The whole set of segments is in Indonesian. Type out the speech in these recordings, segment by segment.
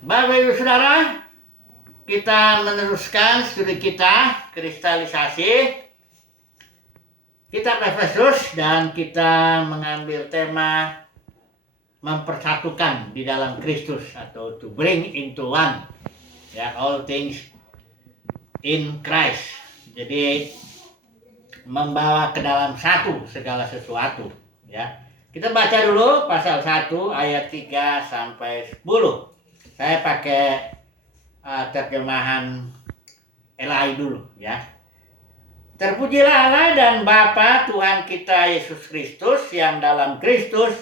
Bapak Ibu Saudara, kita meneruskan studi kita kristalisasi kitab Efesus dan kita mengambil tema mempersatukan di dalam Kristus atau to bring into one, ya, all things in Christ. Jadi membawa ke dalam satu segala sesuatu, ya. Kita baca dulu pasal 1 ayat 3 sampai 10. Saya pakai terjemahan LAI dulu, ya. Terpujilah Allah dan Bapa Tuhan kita Yesus Kristus yang dalam Kristus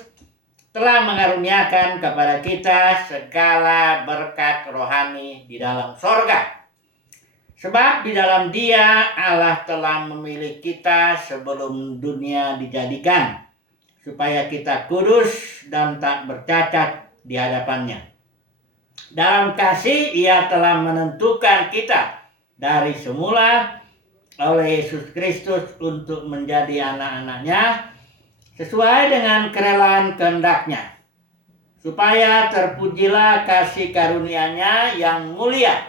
telah mengaruniakan kepada kita segala berkat rohani di dalam sorga. Sebab di dalam Dia Allah telah memilih kita sebelum dunia dijadikan, supaya kita kudus dan tak bercacat di hadapannya. Dalam kasih Ia telah menentukan kita dari semula oleh Yesus Kristus untuk menjadi anak-anaknya sesuai dengan kerelaan kehendak-Nya, supaya terpujilah kasih karunia-Nya yang mulia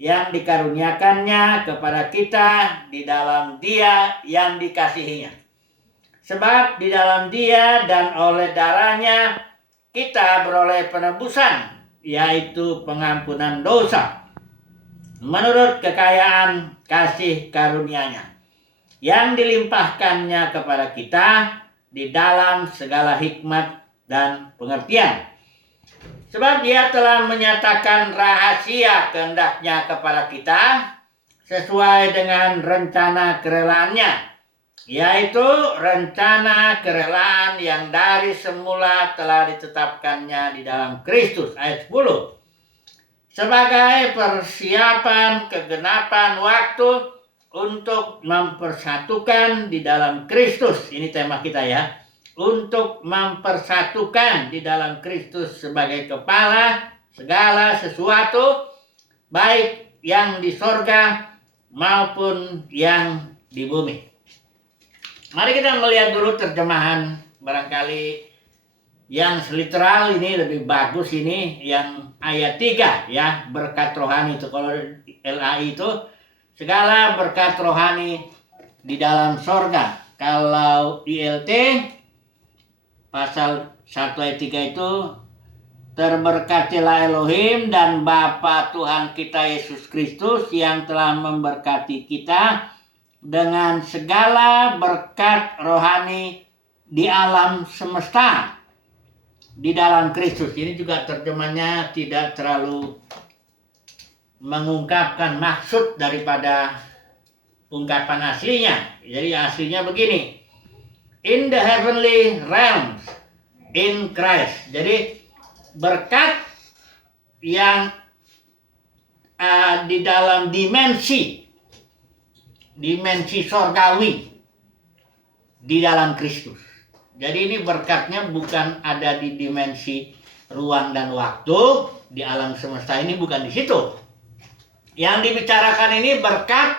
yang dikaruniakannya kepada kita di dalam Dia yang dikasihinya. Sebab di dalam Dia dan oleh darah-Nya kita beroleh penebusan, yaitu pengampunan dosa, menurut kekayaan kasih karunia-Nya, yang dilimpahkannya kepada kita di dalam segala hikmat dan pengertian. Sebab Dia telah menyatakan rahasia kehendak-Nya kepada kita, sesuai dengan rencana kerelaan-Nya, yaitu rencana kerelaan yang dari semula telah ditetapkannya di dalam Kristus, ayat 10, sebagai persiapan kegenapan waktu untuk mempersatukan di dalam Kristus. Ini tema kita, ya, untuk mempersatukan di dalam Kristus sebagai kepala segala sesuatu, baik yang di sorga maupun yang di bumi. Mari kita melihat dulu terjemahan, barangkali yang literal ini lebih bagus, ini yang ayat 3, ya, berkat rohani itu. Kalau LAI itu segala berkat rohani di dalam sorga. Kalau ILT pasal 1 ayat 3 itu, terberkatilah Elohim dan Bapa Tuhan kita Yesus Kristus yang telah memberkati kita dengan segala berkat rohani di alam semesta di dalam Kristus. Ini juga terjemahnya tidak terlalu mengungkapkan maksud daripada ungkapan aslinya. Jadi aslinya begini: in the heavenly realms in Christ. Jadi berkat yang di dalam dimensi sorgawi di dalam Kristus. Jadi ini berkatnya bukan ada di dimensi ruang dan waktu di alam semesta ini, bukan di situ. Yang dibicarakan ini berkat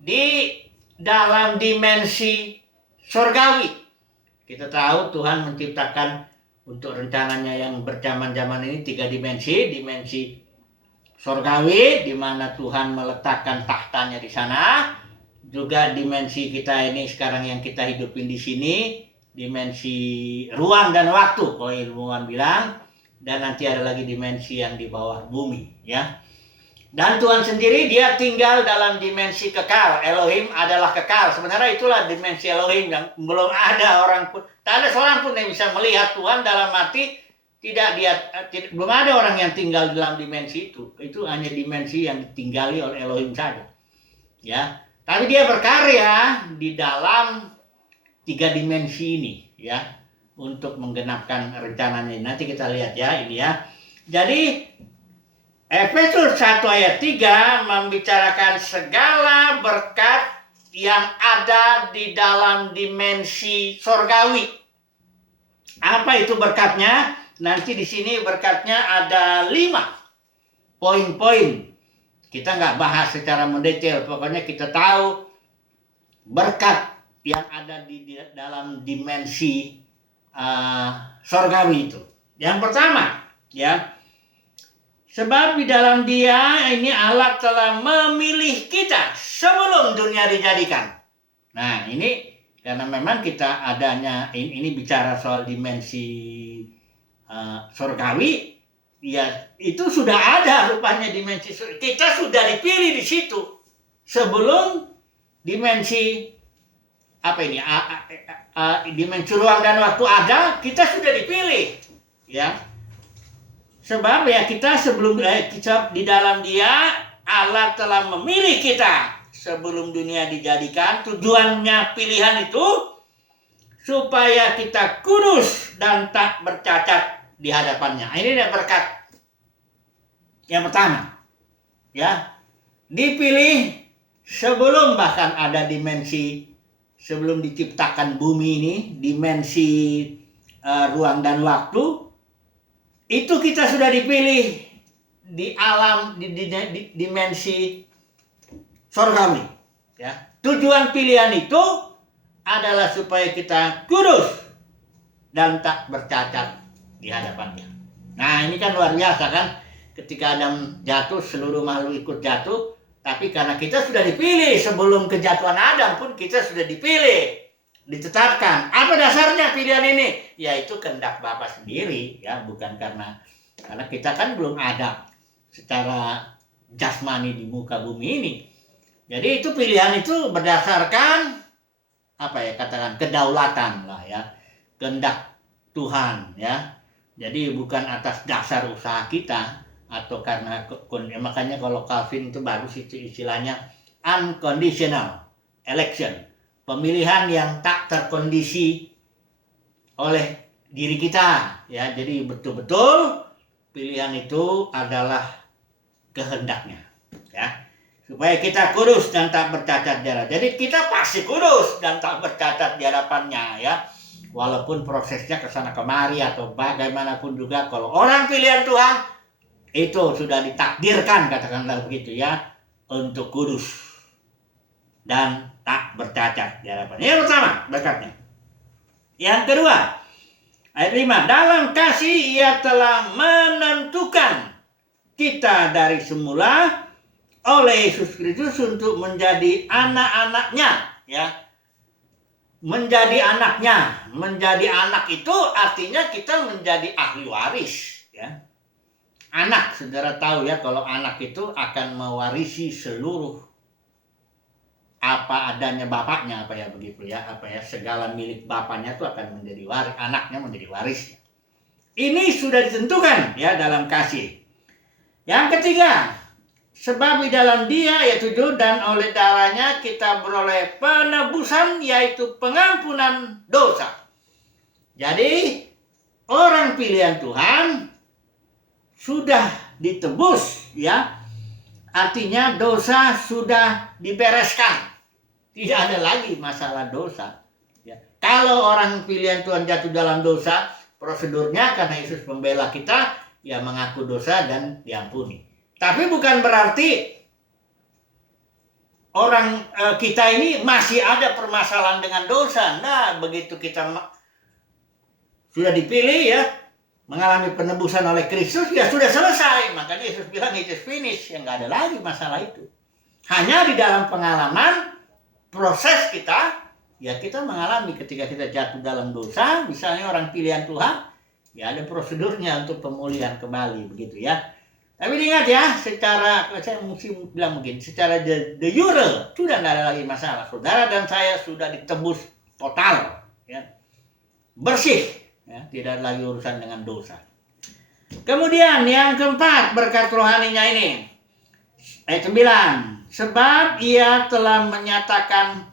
di dalam dimensi sorgawi. Kita tahu Tuhan menciptakan untuk rencananya yang berzaman-zaman ini 3 dimensi. Dimensi sorgawi di mana Tuhan meletakkan tahtanya di sana. Juga dimensi kita ini sekarang yang kita hidupin di sini, dimensi ruang dan waktu kalau ilmuwan bilang, dan nanti ada lagi dimensi yang di bawah bumi, ya. Dan Tuhan sendiri Dia tinggal dalam dimensi kekal. Elohim adalah kekal. Sebenarnya itulah dimensi Elohim yang belum ada orang pun, tak ada seorang pun yang bisa melihat Tuhan, dalam arti belum ada orang yang tinggal dalam dimensi itu. Itu hanya dimensi yang ditinggali oleh Elohim saja, ya. Tapi Dia berkarya di dalam 3 dimensi ini, ya, untuk menggenapkan rencananya. Nanti kita lihat, ya, ini, ya. Jadi Efesus 1 ayat 3 membicarakan segala berkat yang ada di dalam dimensi sorgawi. Apa itu berkatnya? Nanti di sini berkatnya ada 5 poin-poin. Kita nggak bahas secara mendetail, pokoknya kita tahu berkat yang ada di dalam dimensi sorgawi itu. Yang pertama, ya, Sebab di dalam Dia ini Allah telah memilih kita sebelum dunia dijadikan. Nah, ini karena memang kita adanya ini bicara soal dimensi surgawi, ya itu sudah ada rupanya dimensi surgawi. Kita sudah dipilih di situ sebelum dimensi apa ini dimensi ruang dan waktu ada, kita sudah dipilih, ya. Sebab ya kita sebelum kita di dalam Dia Allah telah memilih kita sebelum dunia dijadikan. Tujuannya pilihan itu supaya kita kudus dan tak bercacat di hadapannya. Ini dia berkat yang pertama, ya, dipilih sebelum bahkan ada dimensi, sebelum diciptakan bumi ini, dimensi ruang dan waktu. Itu kita sudah dipilih di alam, di dimensi surgawi, ya. Tujuan pilihan itu adalah supaya kita kudus dan tak bercacat di hadapannya. Nah, ini kan luar biasa kan, ketika Adam jatuh seluruh makhluk ikut jatuh, tapi karena kita sudah dipilih sebelum kejatuhan Adam pun kita sudah dipilih, ditetapkan. Apa dasarnya pilihan ini? Yaitu kehendak Bapa sendiri, ya, bukan karena kita kan belum ada secara jasmani di muka bumi ini. Jadi itu pilihan itu berdasarkan apa ya, katakan kedaulatan lah, ya, kehendak Tuhan, ya. Jadi bukan atas dasar usaha kita atau karena makanya kalau Calvin itu bagus istilahnya unconditional election. Pemilihan yang tak terkondisi oleh diri kita, ya. Jadi betul-betul pilihan itu adalah kehendaknya, ya, supaya kita kudus dan tak bercacat di hadapannya. Jadi kita pasti kudus dan tak bercacat di hadapannya, ya. Walaupun prosesnya kesana kemari atau bagaimanapun juga, kalau orang pilihan Tuhan itu sudah ditakdirkan, katakanlah begitu, ya, untuk kudus dan tak bercacat di hadapannya. Yang pertama, berkatnya. Yang kedua, ayat 5, dalam kasih Ia telah menentukan kita dari semula oleh Yesus Kristus untuk menjadi anak-anaknya, ya. Menjadi anaknya, menjadi anak itu artinya kita menjadi ahli waris, ya. Anak, saudara tahu ya, kalau anak itu akan mewarisi seluruh apa adanya bapaknya, apa ya, begitu ya, apa ya, segala milik bapaknya itu akan menjadi waris, anaknya menjadi warisnya. Ini sudah ditentukan, ya, dalam kasih. Yang ketiga, sebab di dalam Dia, yaitu dan oleh darahnya kita beroleh penebusan, yaitu pengampunan dosa. Jadi orang pilihan Tuhan sudah ditebus, ya. Artinya dosa sudah dibereskan. Tidak ada lagi masalah dosa, ya. Kalau orang pilihan Tuhan jatuh dalam dosa, prosedurnya karena Yesus membela kita, ya, mengaku dosa dan diampuni. Tapi bukan berarti orang kita ini masih ada permasalahan dengan dosa. Nah, begitu kita sudah dipilih, ya, mengalami penebusan oleh Kristus, ya sudah selesai. Makanya Yesus bilang it is finished, ya, nggak ada lagi masalah itu. Hanya di dalam pengalaman proses kita, ya, kita mengalami ketika kita jatuh dalam dosa, misalnya orang pilihan Tuhan, ya, ada prosedurnya untuk pemulihan kembali, begitu, ya. Tapi ingat, ya, secara, saya mesti bilang mungkin, secara de jure sudah tidak ada lagi masalah. Saudara dan saya sudah ditebus total, ya, bersih, ya, tidak ada lagi urusan dengan dosa. Kemudian yang keempat, berkat rohaninya ini, ayat 9, sebab Ia telah menyatakan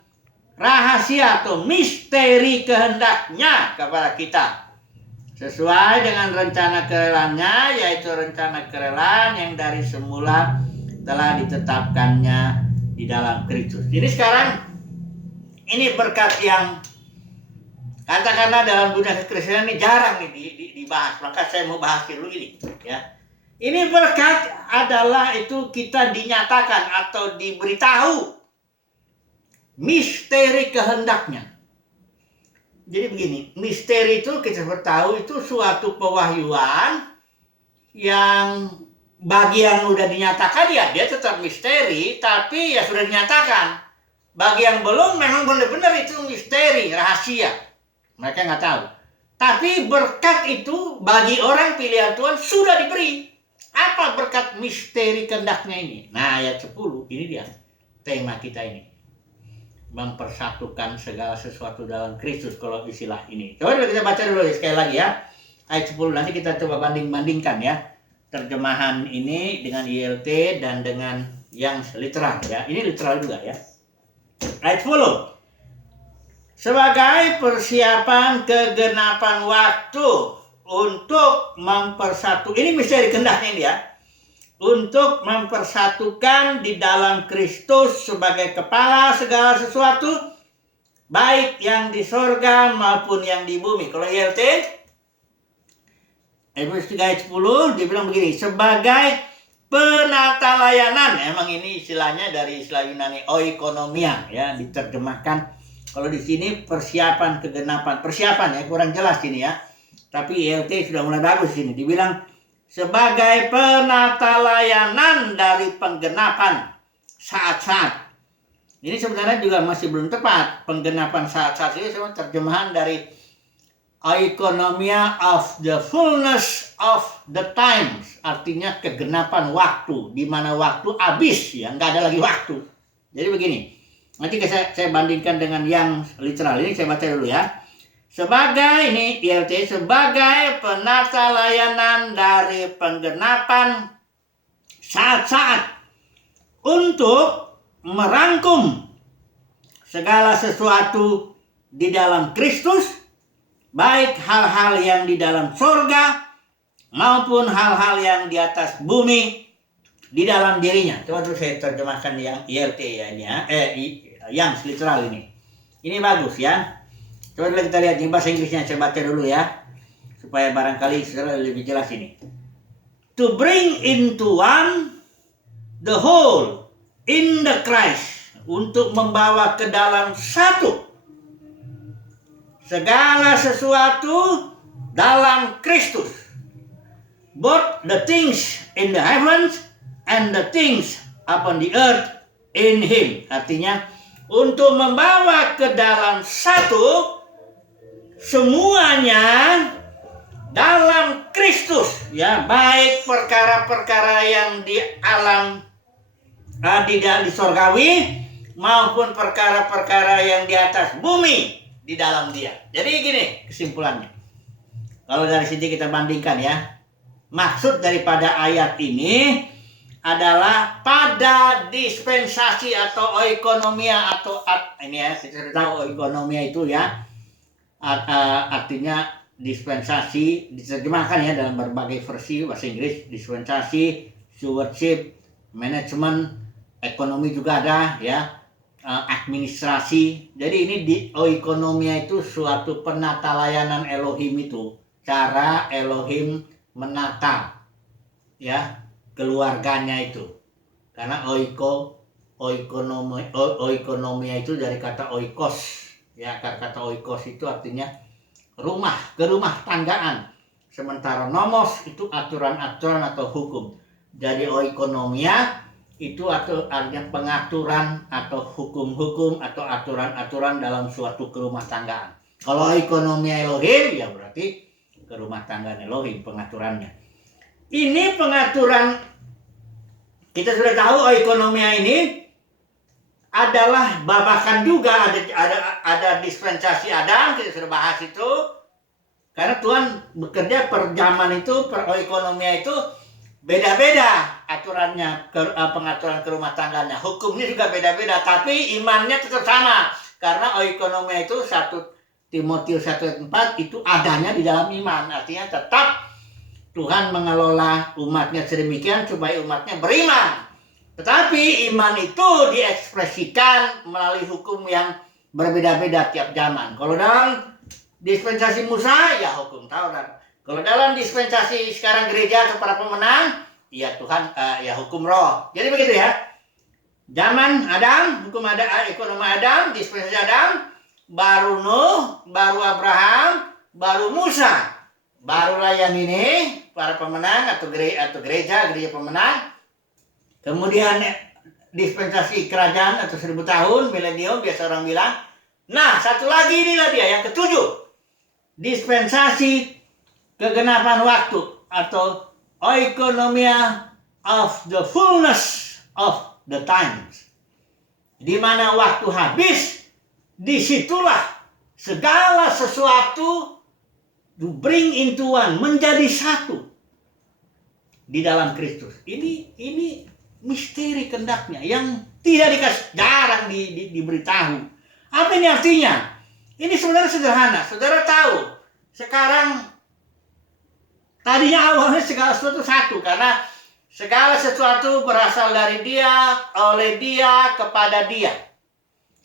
rahasia atau misteri kehendaknya kepada kita sesuai dengan rencana kerelaan-Nya, yaitu rencana kerelaan yang dari semula telah ditetapkannya di dalam Kristus. Jadi sekarang ini berkat yang katakanlah dalam dunia kekristenan ini jarang nih dibahas, maka saya mau bahas dulu ini, ya. Ini berkat adalah itu kita dinyatakan atau diberitahu misteri kehendaknya. Jadi begini, misteri itu kita tahu itu suatu pewahyuan yang bagi yang udah dinyatakan ya dia tetap misteri, tapi ya sudah dinyatakan. Bagi yang belum memang benar-benar itu misteri, rahasia. Mereka nggak tahu. Tapi berkat itu bagi orang pilihan Tuhan sudah diberi. Apa berkat misteri kehendaknya ini? Nah ayat 10 ini dia tema kita ini. Mempersatukan segala sesuatu dalam Kristus kalau istilah ini. Coba kita baca dulu sekali lagi ya. Ayat 10 nanti kita coba banding-bandingkan ya. Terjemahan ini dengan ILT dan dengan yang literal ya. Ini literal juga ya. Ayat 10. Sebagai persiapan kegenapan waktu untuk ini misteri kehendaknya ini ya. Untuk mempersatukan di dalam Kristus sebagai kepala segala sesuatu, baik yang di sorga maupun yang di bumi. Kalau ILT Efesus 3 ayat 10 dibilang begini, sebagai penata layanan. Emang ini istilahnya dari istilah Yunani oikonomia ya, diterjemahkan. Kalau di sini persiapan kegenapan, persiapan ya kurang jelas ini ya. Tapi ILT sudah mulai bagus ini. Dibilang sebagai penata layanan dari penggenapan saat-saat. Ini sebenarnya juga masih belum tepat. Penggenapan saat-saat ini semua terjemahan dari Oikonomia of the fullness of the times, artinya kegenapan waktu, di mana waktu habis ya, nggak ada lagi waktu. Jadi begini, nanti saya bandingkan dengan yang literal ini, saya baca dulu ya. Sebagai ini ILT, sebagai penata layanan dari penggenapan saat-saat untuk merangkum segala sesuatu di dalam Kristus, baik hal-hal yang di dalam surga maupun hal-hal yang di atas bumi di dalam dirinya. Coba dulu saya terjemahkan yang ILT ya ini ya, yang literal ini. Ini bagus ya. Coba dulu kita lihat di bahasa Inggrisnya, saya baca dulu ya, supaya barangkali saudara lebih jelas ini. To bring into one the whole in the Christ, untuk membawa ke dalam satu segala sesuatu dalam Kristus. Both the things in the heavens and the things upon the earth in Him. Artinya untuk membawa ke dalam satu semuanya dalam Kristus ya, baik perkara-perkara yang di alam di sorgawi maupun perkara-perkara yang di atas bumi di dalam Dia. Jadi gini kesimpulannya. Kalau dari sini kita bandingkan ya, maksud daripada ayat ini adalah pada dispensasi atau oikonomia atau ini ya, kita tahu oikonomia itu ya, artinya dispensasi, diterjemahkan ya dalam berbagai versi bahasa Inggris, dispensasi, stewardship, management, ekonomi juga ada ya, administrasi. Jadi ini di oikonomia itu suatu penata layanan Elohim, itu cara Elohim menata ya keluarganya itu. Karena oikonomia itu dari kata oikos ya, kata oikos itu artinya rumah, kerumah tanggaan. Sementara nomos itu aturan-aturan atau hukum. Jadi oikonomia itu artinya pengaturan atau hukum-hukum atau aturan-aturan dalam suatu kerumah tanggaan. Kalau oikonomia Elohim ya berarti kerumah tanggaan Elohim pengaturannya. Ini pengaturan, kita sudah tahu oikonomia ini adalah babakan juga, ada dispensasi Adam, kita sudah bahas itu. Karena Tuhan bekerja per zaman itu, per oikonomia itu beda-beda aturannya, pengaturan ke rumah tangganya. Hukumnya juga beda-beda, tapi imannya tetap sama. Karena oikonomia itu 1 Timotius 1:4 itu adanya di dalam iman. Artinya tetap Tuhan mengelola umatnya sedemikian supaya umatnya beriman. Tetapi iman itu diekspresikan melalui hukum yang berbeda-beda tiap zaman. Kalau dalam dispensasi Musa, ya hukum Taurat. Kalau dalam dispensasi sekarang gereja atau para pemenang, ya Tuhan, ya hukum roh. Jadi begitu ya. Zaman Adam, hukum ada, ekonomi Adam, dispensasi Adam, baru Nuh, baru Abraham, baru Musa. Barulah yang ini para pemenang atau gereja pemenang. Kemudian dispensasi kerajaan atau 1000 tahun, milenium biasa orang bilang. Nah, satu lagi inilah dia yang ketujuh. Dispensasi kegenapan waktu atau oikonomia of the fullness of the times. Di mana waktu habis, disitulah segala sesuatu to bring into one, menjadi satu di dalam Kristus. Ini misteri kehendaknya yang tidak jarang diberitahu. Apa ini artinya? Ini sebenarnya sederhana. Saudara tahu, sekarang tadinya awalnya segala sesuatu satu, karena segala sesuatu berasal dari Dia, oleh Dia, kepada Dia.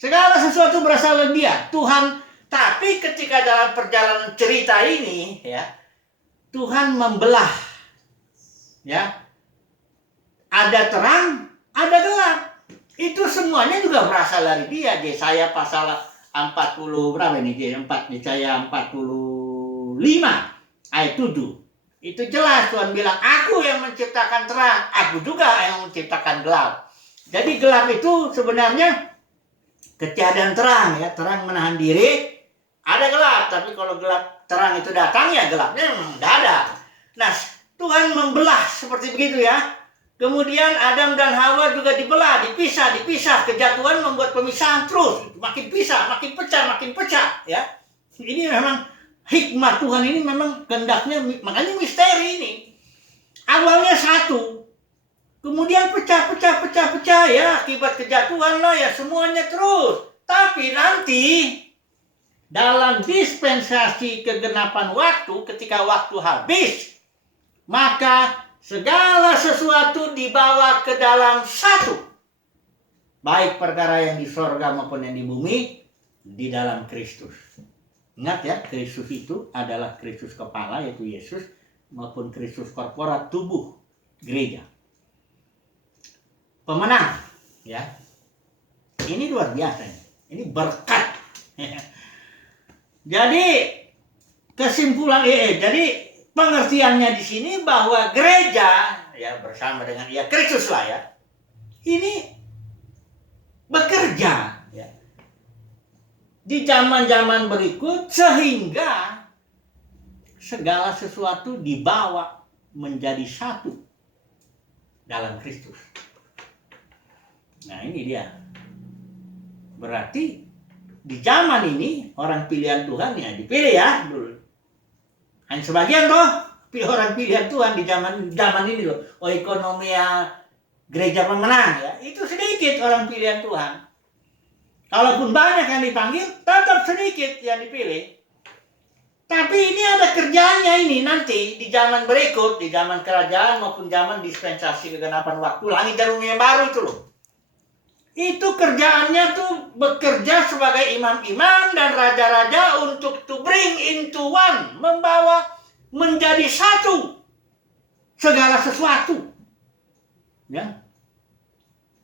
Segala sesuatu berasal dari Dia, Tuhan. Tapi ketika dalam perjalanan cerita ini, ya, Tuhan membelah, ya, ada terang, ada gelap. Itu semuanya juga berasal dari Dia. Yesaya pasal 40 berapa ini? Yesaya 45 ayat 7. Itu jelas Tuhan bilang, aku yang menciptakan terang, aku juga yang menciptakan gelap. Jadi gelap itu sebenarnya ketiadaan terang, ya. Terang menahan diri, ada gelap. Tapi kalau gelap terang itu datang, ya gelapnya memang tidak ada. Nah, Tuhan membelah seperti begitu, ya. Kemudian Adam dan Hawa juga dibelah, dipisah. Kejatuhan membuat pemisahan terus, makin pisah, makin pecah, ya. Ini memang hikmat Tuhan, ini memang kehendaknya, makanya misteri ini. Awalnya satu, kemudian pecah, ya, akibat kejatuhan lah, ya, semuanya terus. Tapi nanti dalam dispensasi kegenapan waktu, ketika waktu habis, maka segala sesuatu dibawa ke dalam satu. Baik perkara yang di sorga maupun yang di bumi, di dalam Kristus. Ingat, ya, Kristus itu adalah Kristus kepala, yaitu Yesus, maupun Kristus korporat, tubuh gereja. Pemenang, ya. Ini luar biasa. Ini berkat. Jadi kesimpulan jadi pengertiannya di sini bahwa gereja, ya, bersama dengan Kristus lah, ya, ini bekerja, ya, di zaman-zaman berikut sehingga segala sesuatu dibawa menjadi satu dalam Kristus. Nah, ini dia. Berarti di zaman ini orang pilihan Tuhan, ya, dipilih, ya, dulu. Hanya sebagian toh orang pilihan Tuhan di zaman ini loh. Oikonomia gereja pemenang, ya, itu sedikit orang pilihan Tuhan. Kalaupun banyak yang dipanggil, tetap sedikit yang dipilih. Tapi ini ada kerjanya ini nanti di zaman berikut, di zaman kerajaan maupun zaman dispensasi kegenapan waktu, langit dan bumi yang baru itu loh. Itu kerjaannya tuh bekerja sebagai imam-imam dan raja-raja untuk to bring into one, membawa menjadi satu segala sesuatu, ya.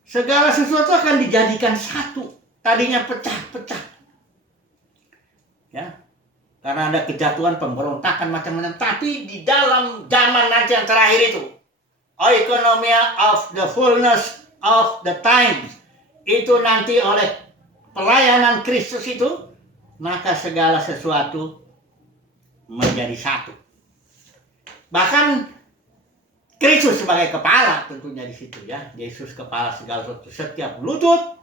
Segala sesuatu akan dijadikan satu. Tadinya pecah-pecah, ya, karena ada kejatuhan, pemberontakan macam-macam. Tapi di dalam zaman nanti yang terakhir itu, oikonomia of the fullness of the times, itu nanti oleh pelayanan Kristus itu, maka segala sesuatu menjadi satu. Bahkan Kristus sebagai kepala tentunya di situ, ya. Yesus kepala segala sesuatu. Setiap lutut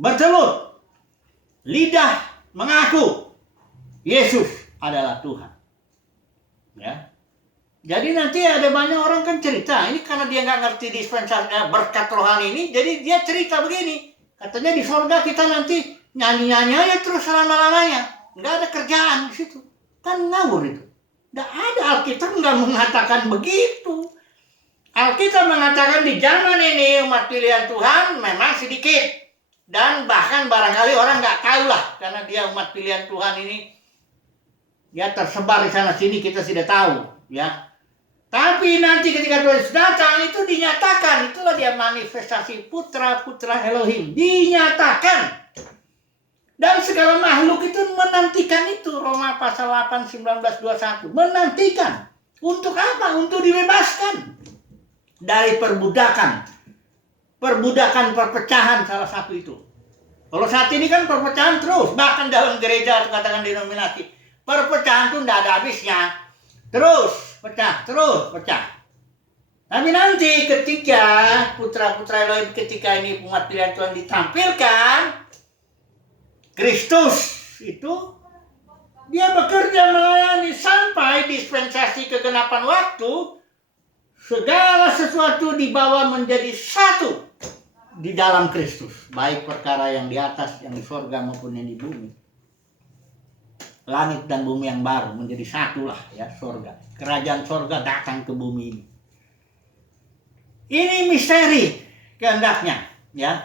bertelut, lidah mengaku Yesus adalah Tuhan, ya. Jadi nanti ada banyak orang kan cerita, ini karena dia nggak ngerti dispensasi berkat rohani ini, jadi dia cerita begini. Katanya di sorga kita nanti nyanyi-nyanyi aja terus selama-lamanya. Nggak ada kerjaan di situ. Kan ngawur itu. Nggak ada, Alkitab nggak mengatakan begitu. Alkitab mengatakan di zaman ini umat pilihan Tuhan memang sedikit. Dan bahkan barangkali orang nggak tahu lah. Karena dia umat pilihan Tuhan ini, ya, tersebar di sana sini, kita tidak tahu, ya. Tapi nanti ketika Tuhan datang itu dinyatakan, itulah dia manifestasi putra-putra Elohim, dinyatakan. Dan segala makhluk itu menantikan itu. Roma pasal 8, 19, 21. Menantikan. Untuk apa? Untuk dibebaskan dari perbudakan. Perbudakan perpecahan salah satu itu. Kalau saat ini kan perpecahan terus. Bahkan dalam gereja atau katakan denominasi. Perpecahan itu tidak ada habisnya. Terus pecah, terus pecah. Tapi nanti ketika putra-putra Elohim, ketika ini umat pilihan Tuhan ditampilkan, Kristus itu dia bekerja melayani sampai dispensasi kegenapan waktu, segala sesuatu dibawa menjadi satu di dalam Kristus, baik perkara yang di atas, yang di surga maupun yang di bumi. Langit dan bumi yang baru menjadi satu lah ya, surga. Kerajaan surga datang ke bumi ini. Ini misteri kehendaknya ya.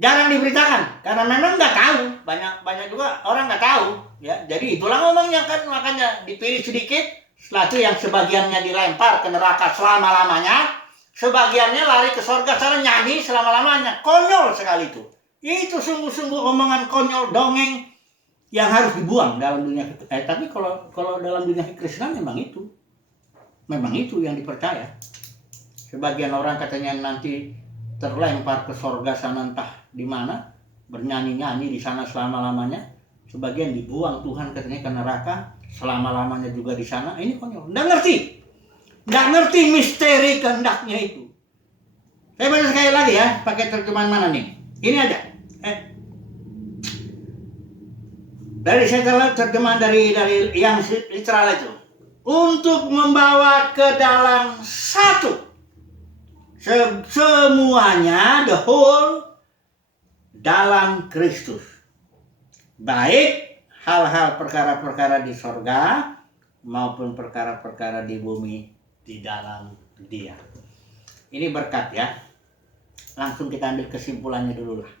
Jarang diberitakan karena memang nggak tahu, banyak juga orang nggak tahu ya. Jadi itulah ngomongnya kan, makanya dipilih sedikit. Setelah itu yang sebagiannya dilempar ke neraka selama-lamanya, sebagiannya lari ke surga sana nyanyi selama-lamanya. Konyol sekali itu. Itu sungguh-sungguh omongan konyol, dongeng yang harus dibuang dalam dunia. Tapi kalau dalam dunia kekristenan memang itu yang dipercaya. Sebagian orang katanya nanti terlempar ke surga sana entah di mana, bernyanyi-nyanyi di sana selama-lamanya. Sebagian dibuang Tuhan katanya ke neraka, selama-lamanya juga di sana. Ini konyol. Nggak ngerti misteri kehendaknya itu. Saya baca sekali lagi ya, pakai terjemahan mana nih? Ini ada. Saya terjemahan dari yang literal itu. Untuk membawa ke dalam satu. Semuanya, the whole, dalam Kristus. Baik hal-hal perkara-perkara di sorga maupun perkara-perkara di bumi di dalam Dia. Ini berkat ya. Langsung kita ambil kesimpulannya dulu lah.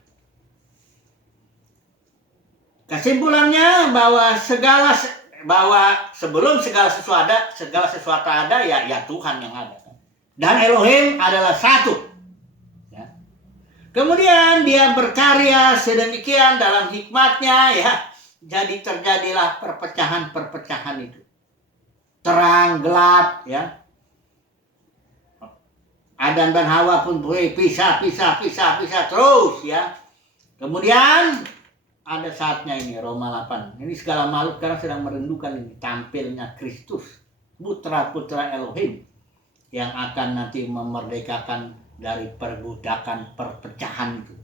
Kesimpulannya bahwa sebelum segala sesuatu ada ya Tuhan yang ada. Dan Elohim adalah satu. Ya. Kemudian dia berkarya sedemikian dalam hikmatnya ya. Jadi terjadilah perpecahan-perpecahan itu. Terang, gelap ya. Adam dan Hawa pun boleh pisah terus ya. Kemudian ada saatnya ini Roma 8. Ini segala makhluk sekarang sedang merindukan ini tampilnya Kristus, putra-putra Elohim yang akan nanti memerdekakan dari perbudakan perpecahan itu.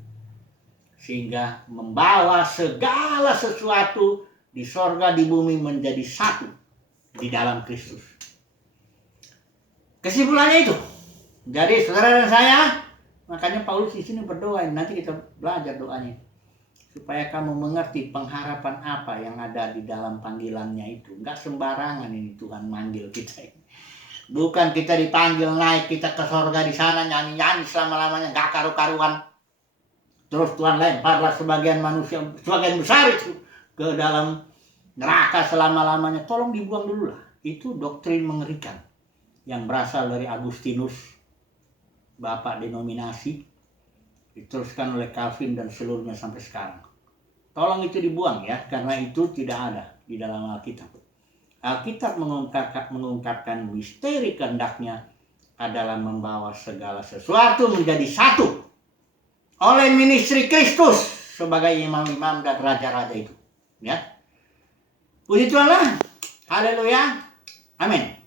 Sehingga membawa segala sesuatu di sorga di bumi menjadi satu di dalam Kristus. Kesimpulannya itu. Jadi saudara dan saya, makanya Paulus di sini berdoa, nanti kita belajar doanya. Supaya kamu mengerti pengharapan apa yang ada di dalam panggilannya itu. Enggak sembarangan ini Tuhan manggil kita ini. Bukan kita dipanggil naik kita ke surga di sana nyanyi-nyanyi selama-lamanya enggak karu-karuan. Terus Tuhan lemparlah sebagian manusia, sebagian besar itu ke dalam neraka selama-lamanya. Tolong dibuang dulu lah. Itu doktrin mengerikan yang berasal dari Agustinus, bapak denominasi, diteruskan oleh Calvin dan seluruhnya sampai sekarang. Tolong itu dibuang ya, karena itu tidak ada di dalam Alkitab. Alkitab mengungkapkan misteri kehendaknya adalah membawa segala sesuatu menjadi satu oleh ministry Kristus sebagai imam-imam dan raja-raja itu. Ya, puji Tuhan lah, haleluya, amin.